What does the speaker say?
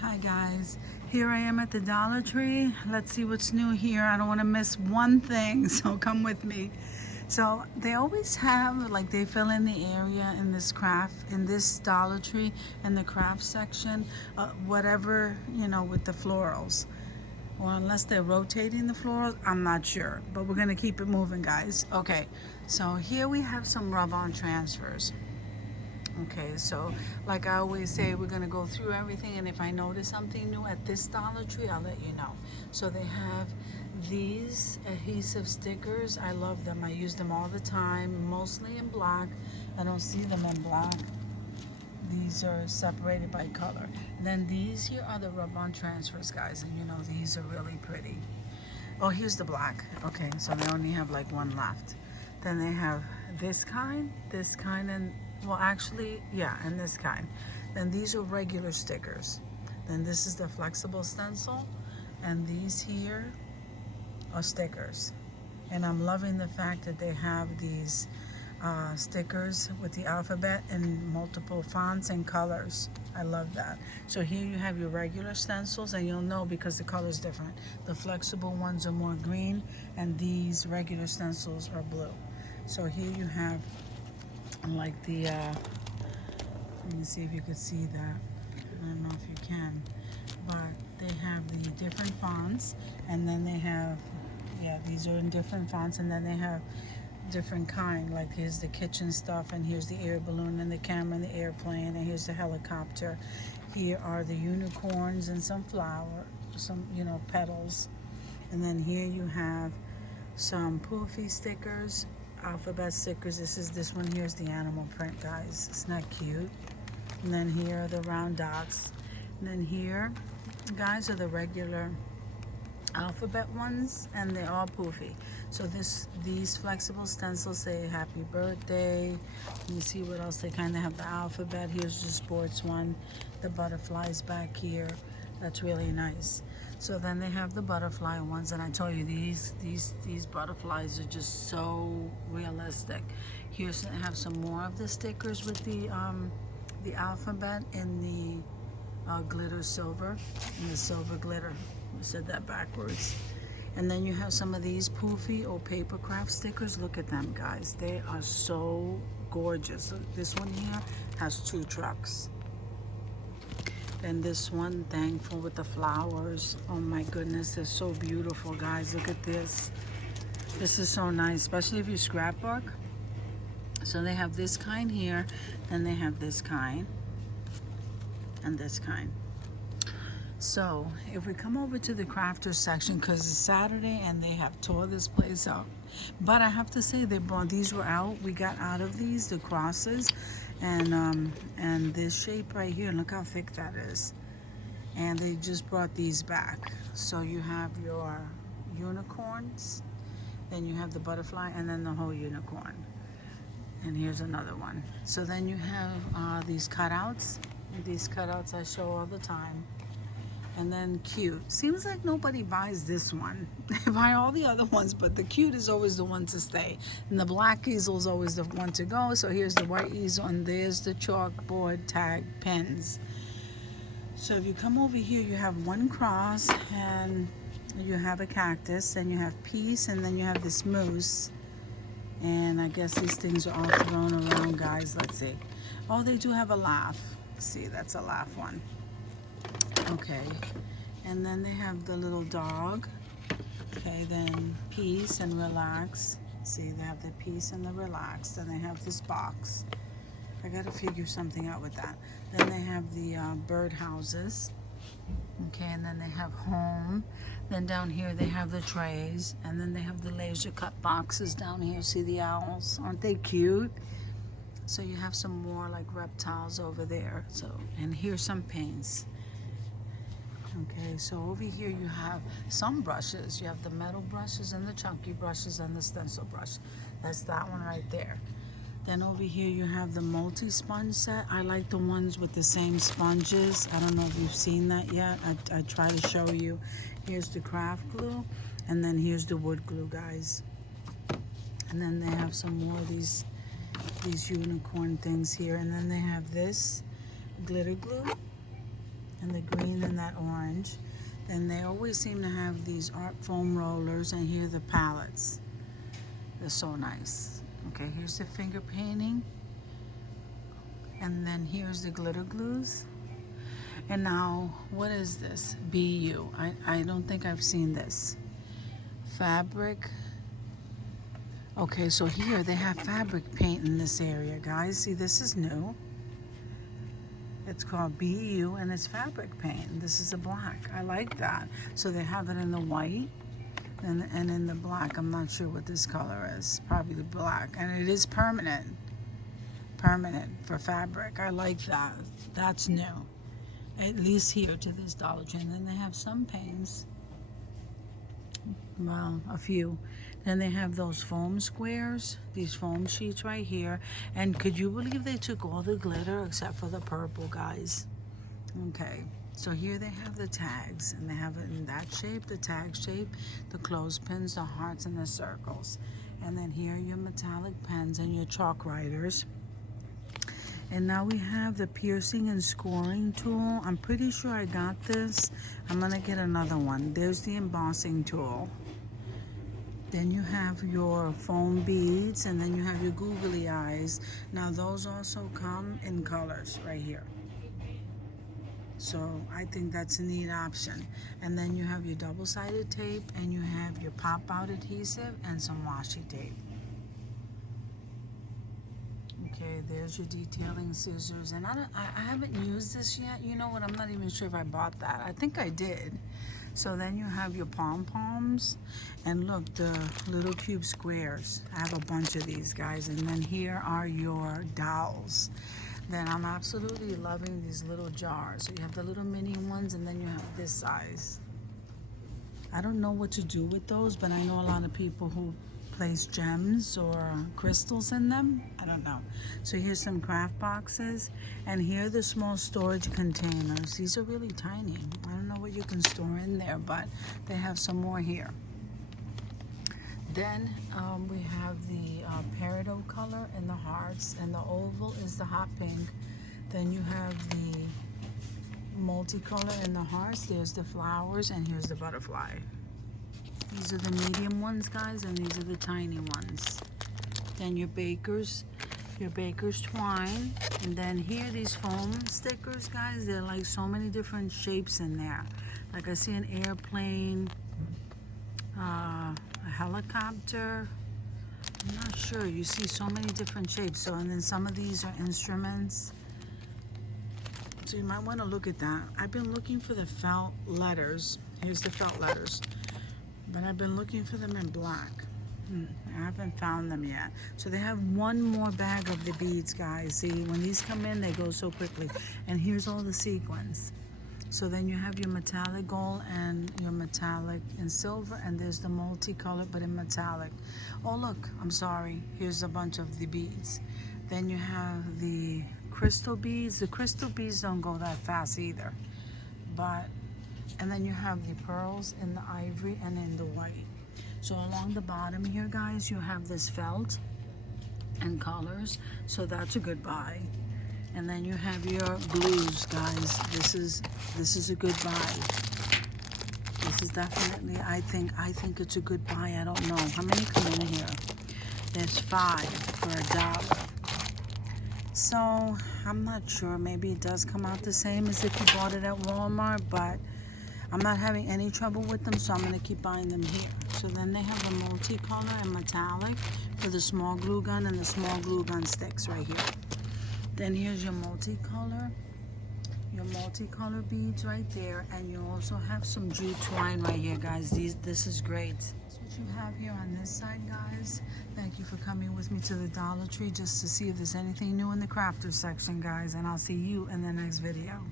Hi guys, here I am at the Dollar Tree. Let's see what's new here. I don't want to miss one thing, so come with me. So they always have, like, they fill in the area in this Dollar Tree, in the craft section, whatever, with the florals. Or unless they're rotating the florals, I'm not sure. But we're going to keep it moving, guys. Okay, so here we have some rub-on transfers. Okay, so like I always say, we're going to go through everything, and if I notice something new at this Dollar Tree, I'll let you know. So they have these adhesive stickers. I love them. I use them all the time, mostly in black. I don't see them in black. These are separated by color. Then these here are the rub-on transfers, guys, and these are really pretty. Oh, here's the black. Okay, so they only have like one left. Then they have this kind, and well, actually, yeah, and this kind. Then these are regular stickers. Then this is the flexible stencil, and these here are stickers. And I'm loving the fact that they have these stickers with the alphabet in multiple fonts and colors. I love that. So here you have your regular stencils, and you'll know because the color is different. The flexible ones are more green, and these regular stencils are blue. So here you have like the let me see if you could see that. I don't know if you can, but they have the different fonts, and then they have, yeah, these are in different fonts, and then they have different kind, like here's the kitchen stuff, and here's the air balloon and the camera and the airplane, and here's the helicopter. Here are the unicorns and some petals, and then here you have some poofy stickers, alphabet stickers. This one here is the animal print, guys. Isn't that cute? And then here are the round dots, and then here, guys, are the regular alphabet ones, and they're all poofy. So these flexible stencils say happy birthday. Let me see what else they kind of have. The alphabet. Here's the sports one, the butterflies back here. That's really nice. So then they have the butterfly ones, and I told you these butterflies are just so realistic. Here's, I have some more of the stickers with the alphabet in the glitter silver, and the silver glitter. I said that backwards. And then you have some of these poofy or paper craft stickers. Look at them, guys. They are so gorgeous. This one here has 2 trucks. And this one, thankful, with the flowers. Oh my goodness, they're so beautiful, guys. Look at this. This is so nice, especially if you scrapbook. So they have this kind here, and they have this kind, and this kind. So if we come over to the crafters section, because it's Saturday and they have tore this place up, but I have to say these were out. We got out of these, the crosses, and this shape right here. Look how thick that is. And they just brought these back. So you have your unicorns, then you have the butterfly, and then the whole unicorn. And here's another one. So then you have these cutouts. These cutouts I show all the time. And then cute. Seems like nobody buys this one. They buy all the other ones, but the cute is always the one to stay. And the black easel is always the one to go. So here's the white easel, and there's the Chalkboard Tag Pens. So if you come over here, you have one cross, and you have a cactus, and you have peace, and then you have this moose. And I guess these things are all thrown around, guys. Let's see. Oh, they do have a laugh. See, that's a laugh one. Okay, and then they have the little dog. Okay, then peace and relax. See, they have the peace and the relax. Then they have this box. I gotta figure something out with that. Then they have the bird houses. Okay, and then they have home. Then down here they have the trays, and then they have the laser cut boxes down here. See the owls? Aren't they cute? So you have some more like reptiles over there. So, and here's some paints. Okay, so over here you have some brushes. You have the metal brushes and the chunky brushes and the stencil brush. That's that one right there. Then over here you have the multi-sponge set. I like the ones with the same sponges. I don't know if you've seen that yet. I try to show you. Here's the craft glue, and then here's the wood glue, guys. And then they have some more of these unicorn things here, and then they have this glitter glue. and the green and that orange. Then they always seem to have these art foam rollers, and here are the palettes. They're so nice. Okay, here's the finger painting. And then here's the glitter glues. And now, what is this? BU. I don't think I've seen this. Fabric. Okay, so here they have fabric paint in this area, guys. See, this is new. It's called BU, and it's fabric paint. This is a black. I like that. So they have it in the white and in the black. I'm not sure what this color is. Probably the black. And it is permanent. Permanent for fabric. I like that. That's new. At least here to this Dollar Tree. And then they have some paints. Well, a few. Then they have those foam squares, these foam sheets right here. And could you believe they took all the glitter except for the purple, guys? Okay, so here they have the tags, and they have it in that shape, the tag shape, the clothespins, the hearts, and the circles. And then here are your metallic pens and your chalk writers. And now we have the piercing and scoring tool. I'm pretty sure I got this. I'm gonna get another one. There's the embossing tool. Then you have your foam beads, and then you have your googly eyes. Now those also come in colors right here. So I think that's a neat option. And then you have your double-sided tape, and you have your pop-out adhesive and some washi tape. Okay, there's your detailing scissors, and I haven't used this yet. You know what? I'm not even sure if I bought that. I think I did. So then you have your pom-poms, and look, the little cube squares. I have a bunch of these, guys. And then here are your dowels. Then I'm absolutely loving these little jars. So you have the little mini ones, and then you have this size. I don't know what to do with those, but I know a lot of people who place gems or crystals in them. I don't know. So here's some craft boxes, and here are the small storage containers. These are really tiny. I don't know what you can store in there, but they have some more here. Then we have the peridot color and the hearts, and the oval is the hot pink. Then you have the multicolor and the hearts. There's the flowers, and here's the butterfly. These are the medium ones, guys, and these are the tiny ones. Then your baker's twine. And then here, these foam stickers, guys, they're like so many different shapes in there. Like I see an airplane, a helicopter. I'm not sure. You see so many different shapes. So, and then some of these are instruments. So you might want to look at that. I've been looking for the felt letters. Here's the felt letters. But I've been looking for them in black. I haven't found them yet. So they have one more bag of the beads, guys. See, when these come in, they go so quickly. And here's all the sequins. So then you have your metallic gold and your metallic in silver, and there's the multicolored but in metallic. Oh look, I'm sorry. Here's a bunch of the beads. Then you have the crystal beads. The crystal beads don't go that fast either. And then you have the pearls in the ivory and in the white. So along the bottom here, guys, you have this felt and colors. So that's a good buy. And then you have your glues, guys. This is a good buy. This is definitely, I think it's a good buy. I don't know. How many come in here? There's 5 for $1. So I'm not sure. Maybe it does come out the same as if you bought it at Walmart, but I'm not having any trouble with them, so I'm going to keep buying them here. So then they have the multicolor and metallic for the small glue gun and the small glue gun sticks right here. Then here's your multicolor beads right there, and you also have some jute twine right here, guys. This is great. That's what you have here on this side, guys. Thank you for coming with me to the Dollar Tree just to see if there's anything new in the crafters section, guys, and I'll see you in the next video.